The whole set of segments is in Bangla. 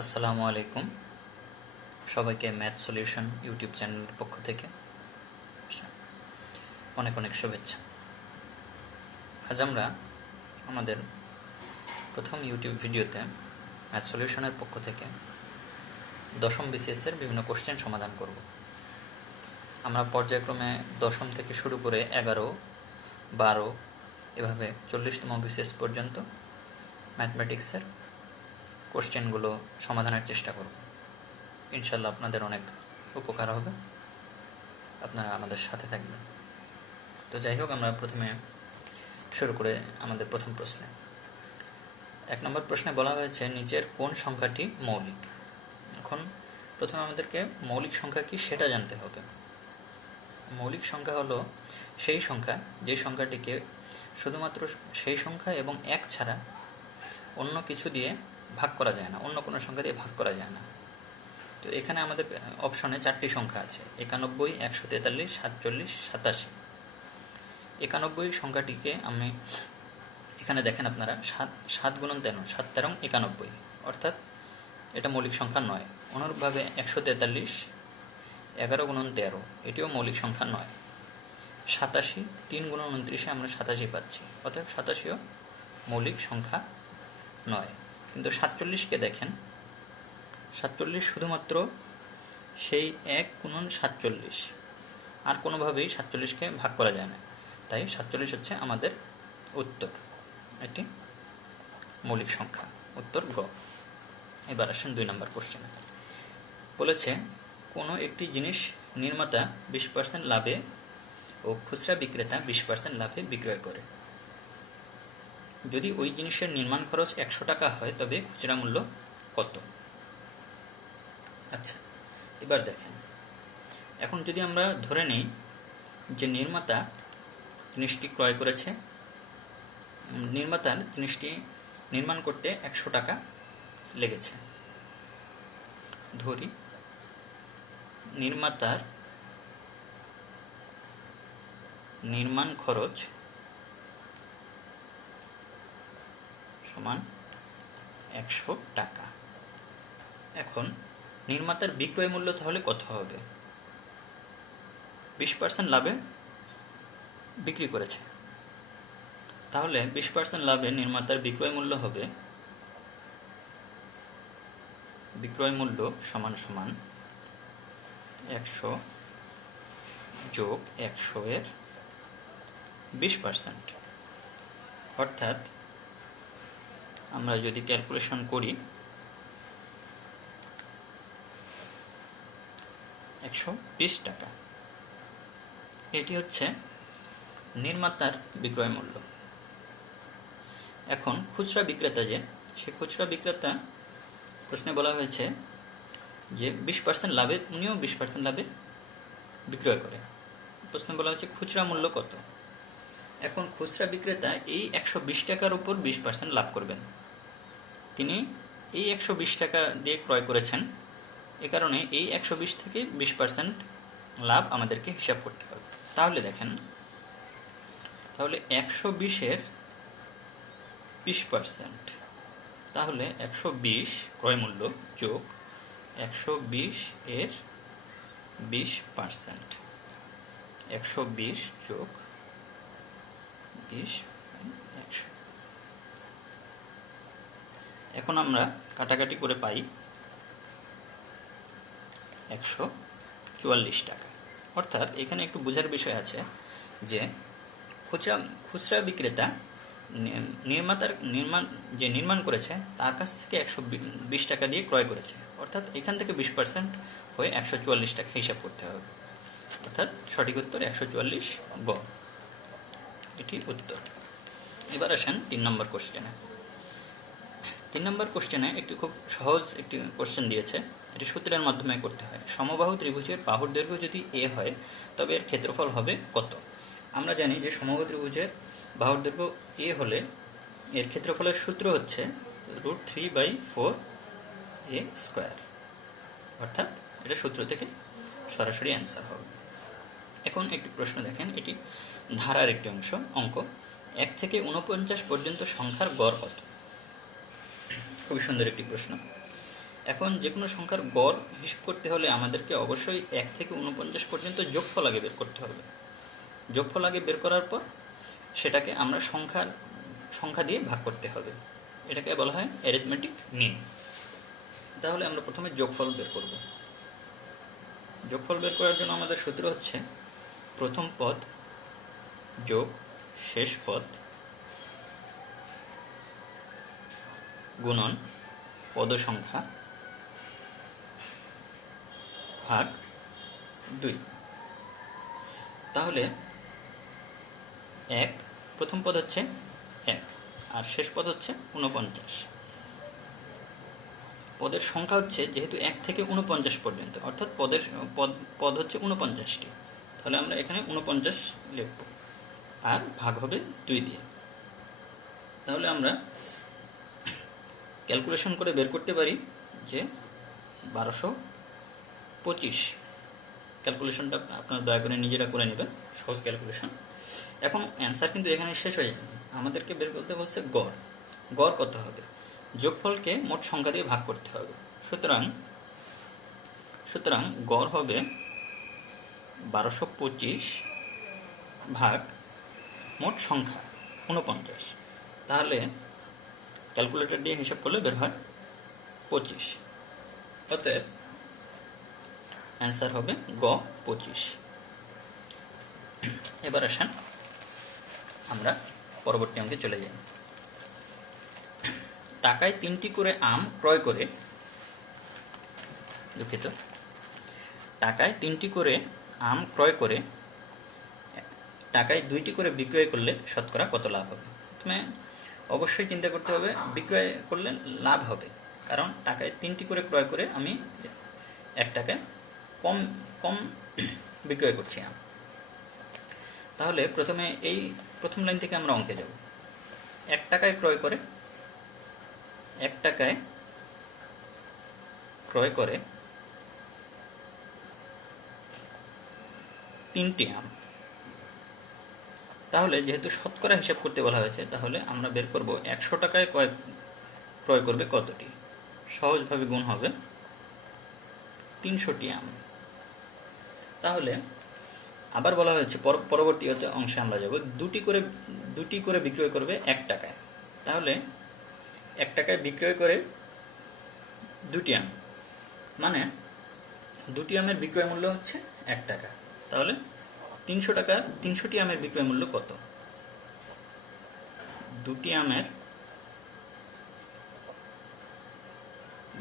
আসসালামু আলাইকুম। সবাইকে ম্যাথ সলিউশন ইউটিউব চ্যানেলের পক্ষ থেকে অনেক অনেক শুভেচ্ছা। আজ আমরা আমাদের প্রথম ইউটিউব ভিডিওতে ম্যাথ সলিউশনের পক্ষ থেকে দশম বিসিএসের বিভিন্ন কোশ্চেন সমাধান করব। আমরা পর্যায়ক্রমে দশম থেকে শুরু করে 11, 12 এভাবে 40তম বিসিএস পর্যন্ত ম্যাথমেটিক্সের কোশ্চেনগুলো সমাধানের চেষ্টা করব। ইনশাল্লাহ আপনাদের অনেক উপকার হবে, আপনারা আমাদের সাথে থাকবেন। তো যাই হোক, আমরা প্রথমে শুরু করে আমাদের প্রথম প্রশ্নে। 1 নম্বর প্রশ্নে বলা হয়েছে নিচের কোন সংখ্যাটি মৌলিক। এখন প্রথমে আমাদেরকে মৌলিক সংখ্যা কি সেটা জানতে হবে। মৌলিক সংখ্যা হলো সেই সংখ্যা যে সংখ্যাটিকে শুধুমাত্র সেই সংখ্যা এবং 1 ছাড়া অন্য কিছু দিয়ে ভাগ করা যায় না, অন্য কোনো সংখ্যা দিয়ে ভাগ করা যায় না। তো এখানে আমাদের অপশনে 4টি সংখ্যা আছে: 91, 143, 47, 87। 91 সংখ্যাটিকে আমি এখানে দেখেন আপনারা 7 গুণন 13, 7 13 91, অর্থাৎ এটা মৌলিক সংখ্যা নয়। অনুরূপভাবে 143, 11 গুণন 13, এটিও মৌলিক সংখ্যা নয়। 87, 3 গুণন 29 আমরা 87 পাচ্ছি, অতএব 87ও মৌলিক সংখ্যা নয়। কিন্তু 47কে দেখেন, 47 শুধুমাত্র সেই 1 গুণন 47, আর কোনোভাবেই 47কে ভাগ করা যায় না, তাই 47 হচ্ছে আমাদের উত্তর, এটি মৌলিক সংখ্যা। উত্তর গ। এবার আসেন 2 নম্বর কোশ্চেনে। বলেছে কোনো একটি জিনিস নির্মাতা 20% লাভে ও খুচরা বিক্রেতা 20% লাভে বিক্রয় করে। যদি ওই জিনিসের নির্মাণ খরচ 100 টাকা হয় তবে খুচরা মূল্য কত? আচ্ছা, এবার দেখেন, এখন যদি আমরা ধরে নিই যে নির্মাতা জিনিসটি ক্রয় করেছে, নির্মাতার জিনিসটি নির্মাণ করতে 100 টাকা লেগেছে। ধরি নির্মাতার নির্মাণ খরচ সমান 100 টাকা। এখন নির্মাতার বিক্রয় মূল্য তাহলে কত হবে? 20% লাভে বিক্রি করেছে, তাহলে 20% লাভে নির্মাতার বিক্রয় মূল্য হবে, বিক্রয় মূল্য সমান সমান 100 যোগ 100 এর 20%। অর্থাৎ আমরা যদি ক্যালকুলেশন করি 120 টাকা, এটি হচ্ছে নির্মাতার বিক্রয় মূল্য। এখন খুচরা বিক্রেতা সে খুচরা বিক্রেতা, প্রশ্নে বলা হয়েছে যে 20% লাভে, উনিও 20% লাভে বিক্রয় করে। প্রশ্নে বলা হয়েছে খুচরা মূল্য কত। এখন খুচরা বিক্রেতা এই 120 টাকার উপর 20% লাভ করবেন। তিনি এই 120 টাকা দিয়ে ক্রয় করেছেন, এ কারণে এই 120 থেকে 20% লাভ আমাদেরকে হিসাব করতে হবে। তাহলে দেখেন, তাহলে 120-এর 20%, তাহলে 120 ক্রয় মূল্য যোগ 120-এর 20%, 120 যোগ 20, 100। এখন আমরা কাটাকাটি করে পাই 144 টাকা। অর্থাৎ এখানে একটু বোঝার বিষয় আছে যে খুচরা বিক্রেতা নির্মাতার নির্মাণ করেছে তার কাছ থেকে 120 টাকা দিয়ে ক্রয় করেছে, অর্থাৎ এখান থেকে 20% হয়ে 144 টাকা হিসাব করতে হবে। অর্থাৎ সঠিক উত্তর 144 গ, এটি উত্তর। এবার আসেন 3 নম্বর কোশ্চেনে। 3 নম্বর কোশ্চেনে একটি খুব সহজ একটি কোশ্চেন দিয়েছে, এটি সূত্রের মাধ্যমে করতে হয়। সমবাহু ত্রিভুজের বাহুর দৈর্ঘ্য যদি a হয় তবে এর ক্ষেত্রফল হবে কত? আমরা জানি যে সমবাহু ত্রিভুজের বাহুর দৈর্ঘ্য a হলে এর ক্ষেত্রফলের সূত্র হচ্ছে √3/4a², অর্থাৎ এটা সূত্র থেকে সরাসরি অ্যান্সার হবে। এখন একটি প্রশ্ন দেখেন, এটি ধারার একটি অঙ্ক। 1 থেকে 49 পর্যন্ত সংখ্যার গড় কত? খুবই সুন্দর একটি প্রশ্ন। এখন যে কোনো সংখ্যার গড় হিসাব করতে হলে আমাদেরকে অবশ্যই 1 থেকে 49 পর্যন্ত যোগফল আগে বের করতে হবে। যোগফল আগে বের করার পর সেটাকে আমরা সংখ্যা দিয়ে ভাগ করতে হবে। এটাকে বলা হয় অ্যারিথমেটিক মিন। তাহলে আমরা প্রথমে যোগফল বের করব। যোগফল বের করার জন্য আমাদের সূত্র হচ্ছে প্রথম পদ যোগ শেষ পদ গুণন পদ সংখ্যা ভাগ 2। তাহলে 1, প্রথম পদ হচ্ছে 1 আর শেষ পদ হচ্ছে 49। পদের সংখ্যা হচ্ছে যেহেতু 1 থেকে 49 পর্যন্ত, অর্থাৎ পদ হচ্ছে 49টি, তাহলে আমরা এখানে 49 লিখব আর ভাগ হবে 2 দিয়ে। তাহলে আমরা ক্যালকুলেশন করে বের করতে পারি যে 1225। ক্যালকুলেশনটা আপনারা দয়া করে নিজেরা করে নেবেন, সহজ ক্যালকুলেশন। এখন অ্যান্সার কিন্তু এখানে শেষ হয়ে যাবে, আমাদেরকে বের করতে বলছে গড়। গড় কত হবে? যোগফলকে মোট সংখ্যা দিয়ে ভাগ করতে হবে। সুতরাং গড় হবে 1225 ভাগ মোট সংখ্যা 49। তাহলে ক্যালকুলেটর দিয়ে হিসাব করলে বের হয় 25। অতএব অ্যান্সার হবে গ 25। এবার আসেন আমরা পরবর্তী অঙ্কে চলে যাই। টাকায় 3টি করে আম ক্রয় করে, দুঃখিত, টাকায় 3টি করে আম ক্রয় করে টাকায় 2টি করে বিক্রয় করলে শতকরা কত লাভ হবে? প্রথমে অবশ্যই চিন্তা করতে হবে বিক্রয় করলে লাভ হবে, কারণ টাকায় 3টি করে ক্রয় করে আমি 1 টাকায় কম বিক্রয় করছি আম। তাহলে প্রথমে এই প্রথম লাইন থেকে আমরা অঙ্কে যাব। 1 টাকায় ক্রয় করে 1 টাকায় ক্রয় করে 3টি আম। তাহলে যেহেতু শতকরা হিসাব করতে বলা হয়েছে, তাহলে আমরা বের করব 100 টাকায় ক্রয় করবে কতটি। সহজভাবে গুণ হবে 300টি আম। তাহলে আবার বলা হয়েছে পরবর্তী অংশে আমরা যাব, 2টি করে বিক্রয় করবে 1 টাকায়। তাহলে 1 টাকায় বিক্রয় করে 2টি আম, মানে 2টি আমের বিক্রয় মূল্য হচ্ছে 1 টাকা। তাহলে 300টি আমের বিক্রয় মূল্য কত? 2টি আমের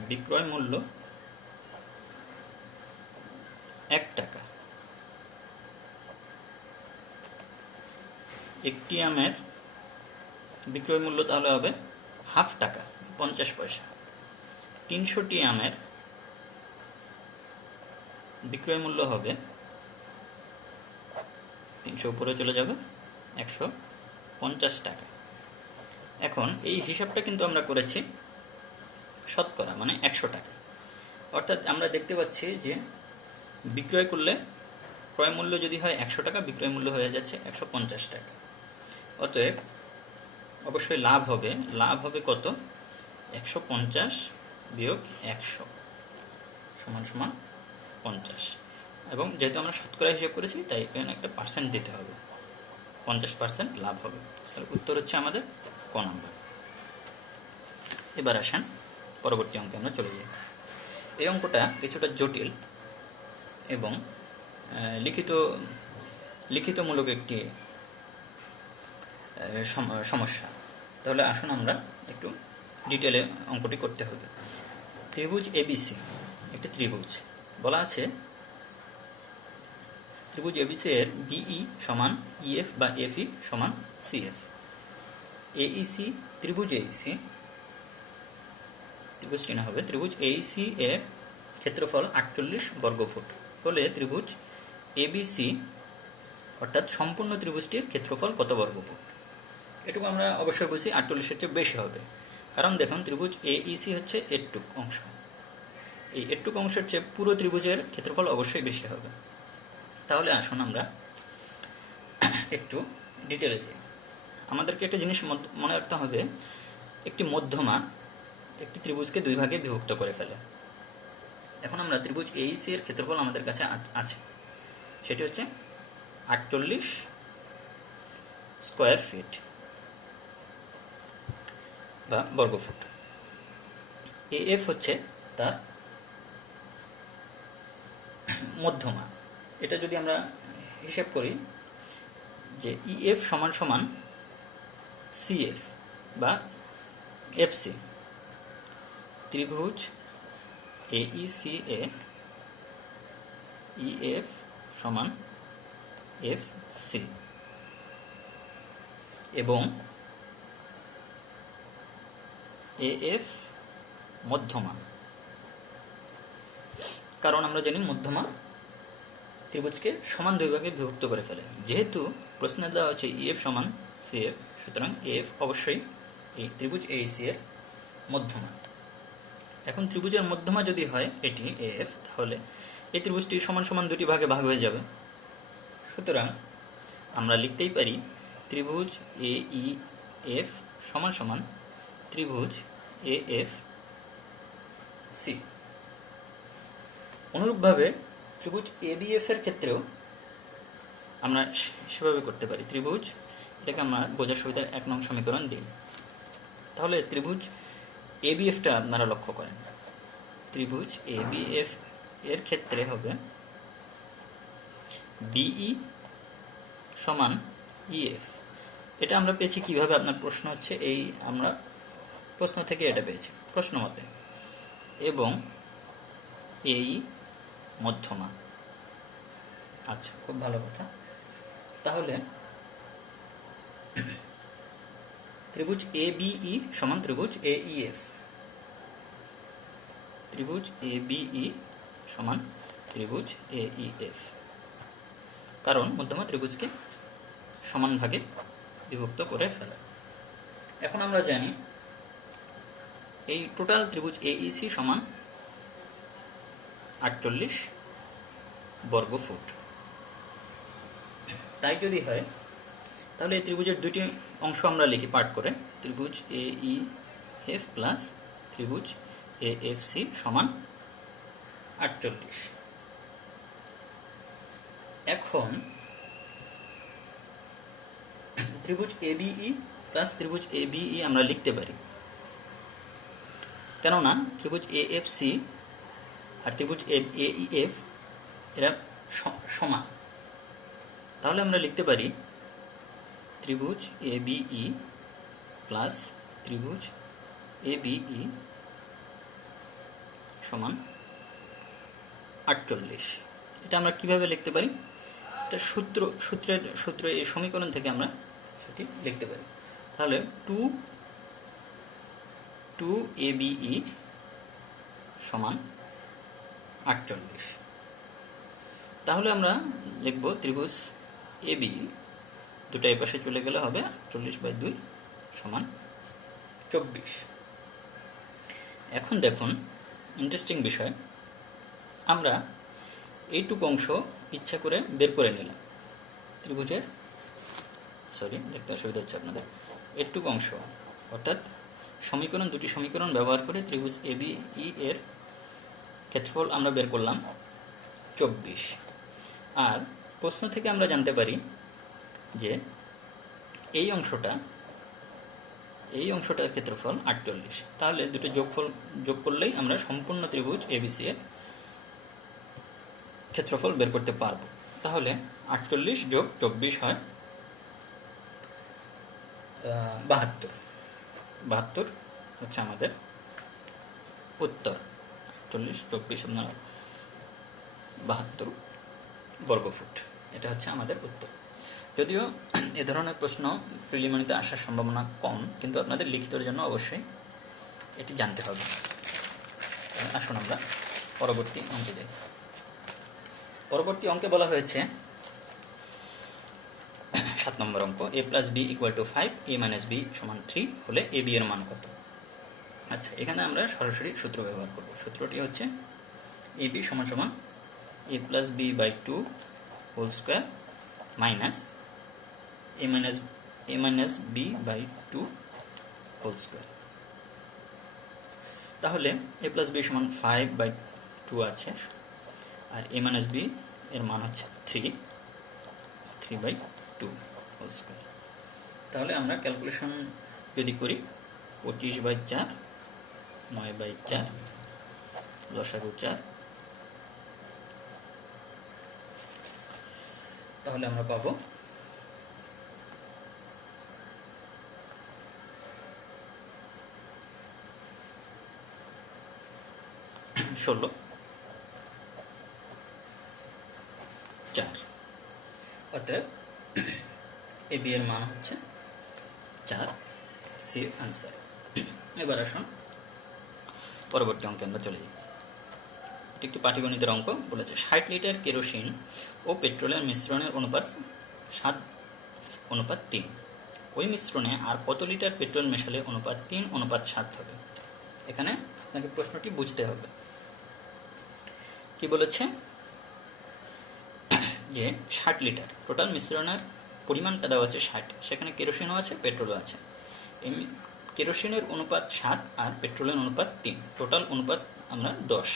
বিক্রয় মূল্য 1 টাকা। 1টি আমের বিক্রয় মূল্য তাহলে হবে হাফ টাকা, 50 পয়সা। 300টি আমের বিক্রয় মূল্য হবে, 300 উপরে চলে যাবে, 150 টাকা। এখন এই হিসাবটা কিন্তু আমরা করেছি শতকরা, মানে 100 টাকা। অর্থাৎ আমরা দেখতে পাচ্ছি যে বিক্রয় করলে ক্রয় মূল্য যদি হয় 100 টাকা, বিক্রয় মূল্য হয়ে যাচ্ছে 150 টাকা। অতএব অবশ্যই লাভ হবে কত? 150 বিয়োগ 100 সমান 50। এবং যেহেতু আমরা শতকরা হিসেব করেছি, তাই এখানে একটা পার্সেন্ট দিতে হবে, 50% লাভ হবে। তাহলে উত্তর হচ্ছে আমাদের ক নাম্বার। এবার আসেন পরবর্তী অঙ্কে আমরা চলে যাই। এই অঙ্কটা কিছুটা জটিল এবং লিখিতমূলক একটি সমস্যা। তাহলে আসুন আমরা একটু ডিটেলে অঙ্কটি করতে হবে। ত্রিভুজ এবিসি একটি ত্রিভুজ। বলা আছে ত্রিভুজ এবিসি এর বিই সমান ইএফ বা এফই সমান সিএফ। এইসি ত্রিভুজ এইসি, ত্রিভুজটি না হবে ত্রিভুজ এইসি এর ক্ষেত্রফল 48 বর্গফুট হলে ত্রিভুজ এবিসি অর্থাৎ সম্পূর্ণ ত্রিভুজটির ক্ষেত্রফল কত বর্গফুট? এটুকু আমরা অবশ্যই বুঝি 48-এর চেয়ে বেশি হবে, কারণ দেখুন ত্রিভুজ এইসি হচ্ছে এটুক অংশ, এই এটুক অংশের চেয়ে পুরো ত্রিভুজের ক্ষেত্রফল অবশ্যই বেশি হবে। তাহলে আসুন আমরা একটু ডিটেলে যাই। আমাদেরকে একটা জিনিস মনে রাখতে হবে, একটি মধ্যমা একটি ত্রিভুজকে দুই ভাগে বিভক্ত করে ফেলে। এখন আমরা ত্রিভুজ এইসি এর ক্ষেত্রফল আমাদের কাছে আছে, সেটি হচ্ছে 48 স্কোয়ার ফিট বা বর্গফুট। এএফ হচ্ছে তার মধ্যমা। এটা যদি আমরা হিসাব করি যে ইএফ সমান সমান সিএফ বা এফসি, ত্রিভুজ এইসি এ ইএফ সমান এফসি এবং এএফ মধ্যমা। কারণ আমরা জানি মধ্যমা ত্রিভুজকে সমান দুই ভাগে বিভক্ত করে ফেলে। যেহেতু প্রশ্নে দেওয়া হচ্ছে ইএফ সমান সিএফ, সুতরাং এফ অবশ্যই এই ত্রিভুজ এইসি এর মধ্যমা। এখন ত্রিভুজের মধ্যমা যদি হয় এটি এএফ, তাহলে এই ত্রিভুজটি সমান সমান দুটি ভাগে ভাগ হয়ে যাবে। সুতরাং আমরা লিখতেই পারি ত্রিভুজ এইএফ সমান সমান ত্রিভুজ এএফ সি। অনুরূপভাবে ত্রিভুজ এবিএফ এর ক্ষেত্রেও আমরা সেভাবে করতে পারি। ত্রিভুজ, এটাকে আমরা বোঝার সুবিধার 1 নং সমীকরণ দিই। তাহলে ত্রিভুজ এবিএফটা আপনারা লক্ষ্য করেন। ত্রিভুজ এবিএফ এর ক্ষেত্রে হবে বিই সমান ইএফ। এটা আমরা পেয়েছি কিভাবে? আপনার প্রশ্ন হচ্ছে এই, আমরা প্রশ্ন থেকে এটা পেয়েছি প্রশ্ন মতে, এবং এই মধ্যমা। আচ্ছা, খুব ভালো কথা। তাহলে ত্রিভুজ এবিই সমান ত্রিভুজ এইএফ। ত্রিভুজ এবিই সমান ত্রিভুজ এইএফ, কারণ মধ্যমা ত্রিভুজকে সমান ভাগে বিভক্ত করে ফেলে। এখন আমরা জানি এই টোটাল ত্রিভুজ এইসি সমান 48 বর্গফুট। তাই যদি হয় তাহলে এই ত্রিভুজের দুটি অংশ আমরা লিখি পার্ট করে, ত্রিভুজ এইএফ প্লাস ত্রিভুজ এএফসি সমান 48। এখন ত্রিভুজ এবিই প্লাস ত্রিভুজ এবিই আমরা লিখতে পারি, কেননা ত্রিভুজ এএফসি আর ত্রিভুজ এইএফ এরা সমান। তাহলে আমরা লিখতে পারি ত্রিভুজ এবিই প্লাস ত্রিভুজ এবিই সমান 48। এটা আমরা কিভাবে লিখতে পারি? এটা সূত্র এই সমীকরণ থেকে আমরা সেটি লিখতে পারি। তাহলে 2 এবিই সমান 48। তাহলে আমরা লিখব ত্রিভুজ এবি, দুটো এই পাশে চলে গেলে হবে 48/2 সমান 24। এখন দেখুন ইন্টারেস্টিং বিষয়, আমরা এইটুকু অংশ ইচ্ছা করে বের করে নিলাম ত্রিভুজের, দেখতে অসুবিধা হচ্ছে আপনাদের, এইটুকু অংশ অর্থাৎ দুটি সমীকরণ ব্যবহার করে ত্রিভুজ এবিই এর ক্ষেত্রফল আমরা বের করলাম 24। আর প্রশ্ন থেকে আমরা জানতে পারি যে এই অংশটার ক্ষেত্রফল 48। তাহলে দুটো যোগ করলেই আমরা সম্পূর্ণ ত্রিভুজ এবিসি এর ক্ষেত্রফল বের করতে পারবো। তাহলে 48 যোগ 24 হয় 72। 72 হচ্ছে আমাদের উত্তর। 48 24 আপনার 72 বর্গফুট, এটা হচ্ছে আমাদের উত্তর। যদিও এ ধরনের প্রশ্ন প্রিলিমিনারিতে আসার সম্ভাবনা কম, কিন্তু আপনাদের লিখিতের জন্য অবশ্যই এটি জানতে হবে। আসুন আমরা পরবর্তী অঙ্কে যাই। পরবর্তী অঙ্কে বলা হয়েছে 7 নম্বর অঙ্ক, a + b = 5, a - b = 3 হলে a b এর মান কত? আচ্ছা, এখানে আমরা সরাসরি সূত্র ব্যবহার করব। সূত্রটি হচ্ছে ab = a + b/2 whole square minus a - b/2 whole square. তাহলে a+b=5/2 আছে, আর a - b এর মান হচ্ছে 3/2 হোল স্কয়ার। তাহলে আমরা ক্যালকুলেশন যদি করি 25/4, 9/4, লসাগু 4, তাহলে আমরা পাবো 16/4। অতএব এ বি এর মান হচ্ছে 4, সি আনসার। এবার আসুন পরবর্তী অঙ্কে আমরা চলে যাই। এটি একটি পাটিগণিতের অঙ্ক। বলেছে 60 লিটার কেরোসিন ও পেট্রোলের মিশ্রণের অনুপাত 7:3। ওই মিশ্রণে আর কত লিটার পেট্রোল মেশালে অনুপাত 3:7 হবে? এখানে আপনাকে প্রশ্নটি বুঝতে হবে। কি বলেছে যে 60 লিটার টোটাল মিশ্রণের পরিমাণটা দেওয়া আছে 60, সেখানে কেরোসিনও আছে, পেট্রোলও আছে। কেরোসিনের অনুপাত 7 আর পেট্রোলের অনুপাত 3, টোটাল অনুপাত আমরা 10।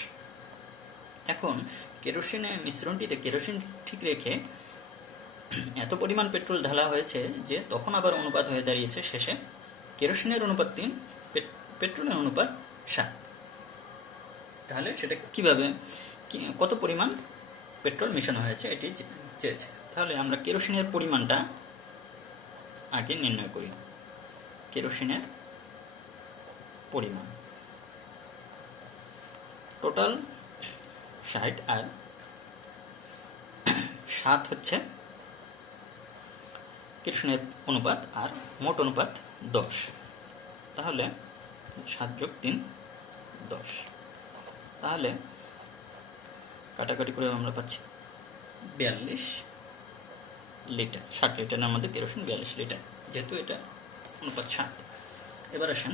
এখন কেরোসিনের মিশ্রণটিতে কেরোসিন ঠিক রেখে এত পরিমাণ পেট্রোল ঢালা হয়েছে যে তখন আবার অনুপাত হয়ে দাঁড়িয়েছে শেষে কেরোসিনের অনুপাত 3, পেট্রোলের অনুপাত 7। তাহলে সেটা কিভাবে, কত পরিমাণ পেট্রোল মেশানো হয়েছে এটি চেয়েছে। তাহলে আমরা কেরোসিনের পরিমাণটা আগে নির্ণয় করি। কেরোসিনের পরিমাণ টোটাল 60 আর 7 হচ্ছে কেরোসিনের অনুপাত, আর মোট অনুপাত 10। তাহলে 7 + 3 10। তাহলে কাটাকাটি করে আমরা পাচ্ছি 42 লিটার। 60 লিটারের মধ্যে কেরোসিন 42 লিটার, যেহেতু এটা অনুপাত 7। এবার আসেন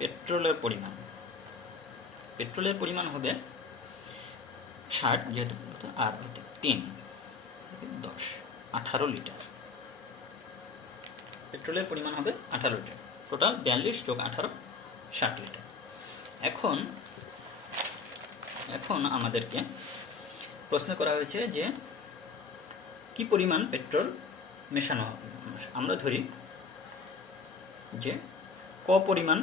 পেট্রোলের পরিমাণ। পেট্রোলের পরিমাণ হবে 60 যেহেতু, আর 3 10 18 লিটার। পেট্রোলের পরিমাণ হবে 18 লিটার। Total 42 + 18 60 litre. এখন আমাদেরকে প্রশ্ন করা হয়েছে যে কি পরিমাণ পেট্রোল মেশানো হবে। আমরা ধরি যে ক পরিমাণ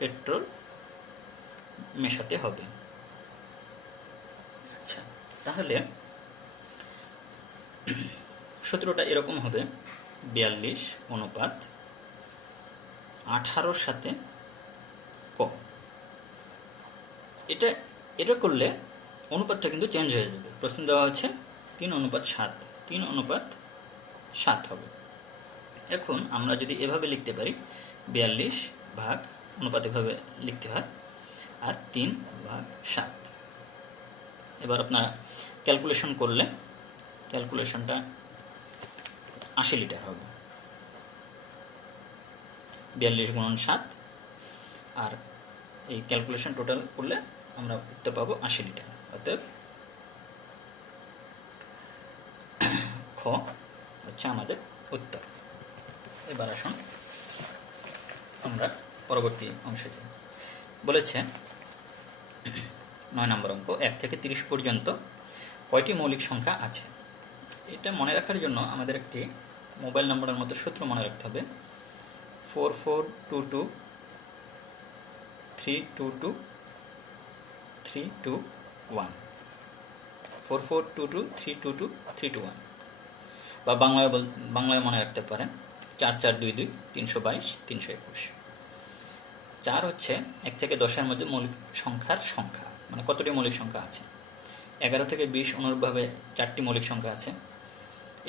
পেট্রোল মেশাতে হবে। আচ্ছা, তাহলে সূত্রটা এরকম হবে 42:18 সাথে ক। এটা করলে অনুপাতটা কিন্তু চেঞ্জ হয়ে যাবে। প্রশ্ন দেওয়া হচ্ছে 3:7, 3:7 হবে। এখন আমরা যদি এভাবে লিখতে পারি 42 ভাগ অনুপাত এভাবে লিখতে হয়, আর 3/7। এবার আপনারা ক্যালকুলেশন করলে ক্যালকুলেশনটা 80 লিটার হবে। 42 × 7, আর এই ক্যালকুলেশন টোটাল করলে আমরা উত্তর পাবো 80 লিটার। অতএব খ হচ্ছে আমাদের উত্তর। এবার আসুন আমরা পরবর্তী অংশে যাই। বলেছে 9 নম্বর অঙ্ক, 1 থেকে 30 পর্যন্ত কয়টি মৌলিক সংখ্যা আছে? এটা মনে রাখার জন্য আমাদের একটি মোবাইল নম্বরের মতো সূত্র মনে রাখতে হবে। 4422 322 321, 4422 322 321, বা বাংলায় মনে রাখতে পারেন 4422 322 321। 4 হচ্ছে 1 থেকে 10-এর মধ্যে মৌলিক সংখ্যার সংখ্যা, মানে কতটি মৌলিক সংখ্যা আছে। 11 থেকে 20 অনুরূপভাবে 4টি মৌলিক সংখ্যা আছে।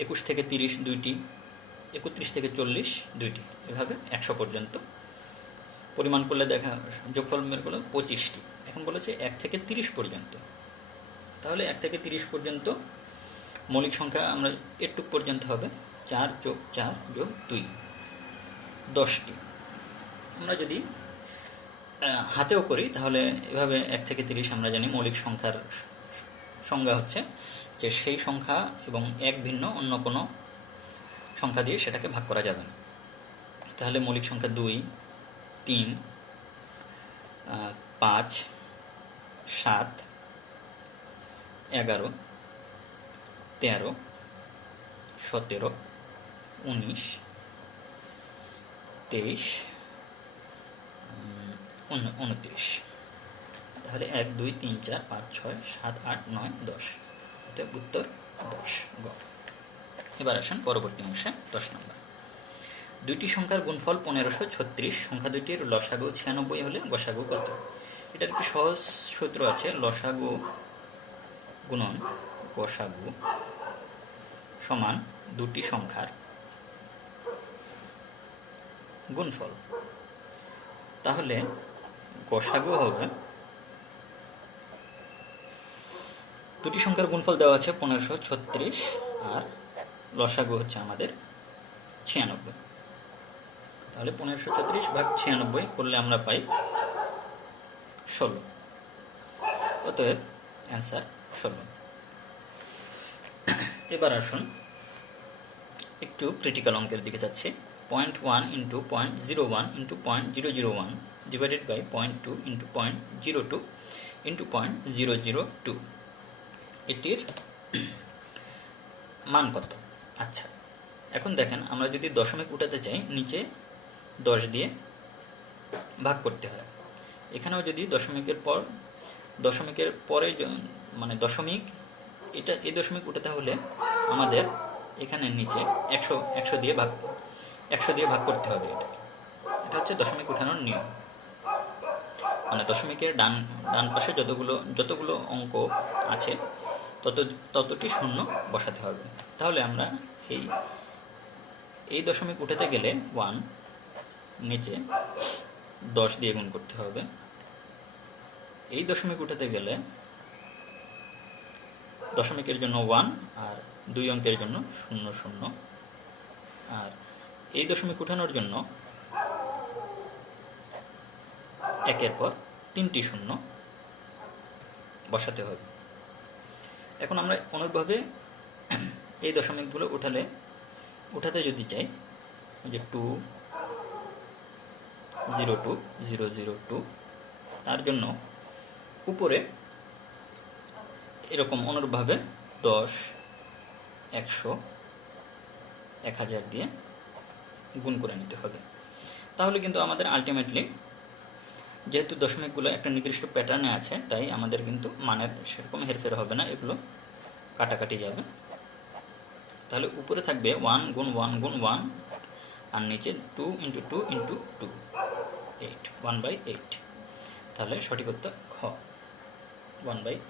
21 থেকে 30 2টি, 31 থেকে 40 2টি, এভাবে 100 পর্যন্ত পরিমাণ করলে যোগফল বের করলে 25টি। এখন বলেছে 1 থেকে 30 পর্যন্ত। তাহলে 1 থেকে 30 পর্যন্ত মৌলিক সংখ্যা আমরা এটুক পর্যন্ত হবে 4 + 4 + 2, 10টি। আমরা যদি হাতেও করি তাহলে এভাবে 1 থেকে 30 আমরা জানি মৌলিক সংখ্যার সংজ্ঞা হচ্ছে যে সেই সংখ্যা এবং এক ভিন্ন অন্য কোনো সংখ্যা দিয়ে সেটাকে ভাগ করা যাবে না। তাহলে মৌলিক সংখ্যা 2, 3, 5, 7, 11, 13, 17, 19, 23, 29। তাহলে 1, 2, 3, 4, 5, 6, 7, 8, 9, 10। অতএব উত্তর 10 গ। এবার আসেন পরবর্তী অংশে 10 নম্বর। দুইটি সংখ্যার গুণফল 1536, সংখ্যা দুইটির লসাগু 96 হলে গসাগু কত? এটার একটি সহজ সূত্র আছে, লসাগু গুণন গসাগু সমান দুটি সংখ্যার গুণফল। তাহলে গসাগু হবে, দুটি সংখ্যার গুণফল দেওয়া আছে 1536 আর লসাগু হচ্ছে আমাদের 96। তাহলে 1536 ভাগ 96 করলে আমরা পাই 16। অতএব অ্যান্সার 16। এবার আসুন একটু ক্রিটিক্যাল অঙ্কের দিকে যাচ্ছে। 0.1 into 0.01 into 0.001 divided by 0.2 into 0.02 into 0.002, এটির মান কত? আচ্ছা, এখন দেখেন, আমরা যদি দশমিক উঠাতে চাই নিচে 10 দিয়ে ভাগ করতে হয়। এখানেও যদি দশমিকের পরে মানে দশমিক, এই দশমিক উঠাতে হলে আমাদের এখানে নিচে 100 দিয়ে ভাগ করতে হবে। এটা হচ্ছে দশমিক উঠানোর নিয়ম। মানে দশমিকের ডান পাশে যতগুলো অঙ্ক আছে ততটি শূন্য বসাতে হবে। তাহলে আমরা এই দশমিক উঠাতে গেলে 1 নিচে 10 দিয়ে গুণ করতে হবে। এই দশমিক উঠাতে গেলে দশমিকের জন্য 1 আর 2 অঙ্কের জন্য 0 0, আর এই দশমিক উঠানোর জন্য একের পর 3টি শূন্য বসাতে হবে। এখন আমরা অনুরূপভাবে এই দশমিকগুলো উঠাতে যদি চাই, যে 202002, তার জন্য উপরে এরকম অনুরূপভাবে 10, 100, 1000 দিয়ে গুণ করে নিতে হবে। তাহলে কিন্তু আমাদের আলটিমেটলি, যেহেতু দশমিকগুলো একটা নির্দিষ্ট প্যাটার্নে আছে, তাই আমাদের কিন্তু মানের সেরকম হেরফের হবে না, এগুলো কাটাকাটি যাবে। তাহলে উপরে থাকবে 1 গুণ 1 গুণ 1, আর নিচে 2 ইন্টু 2 ইন্টু 2, 8, 1/8। তাহলে সঠিক উত্তর খ, 1/8।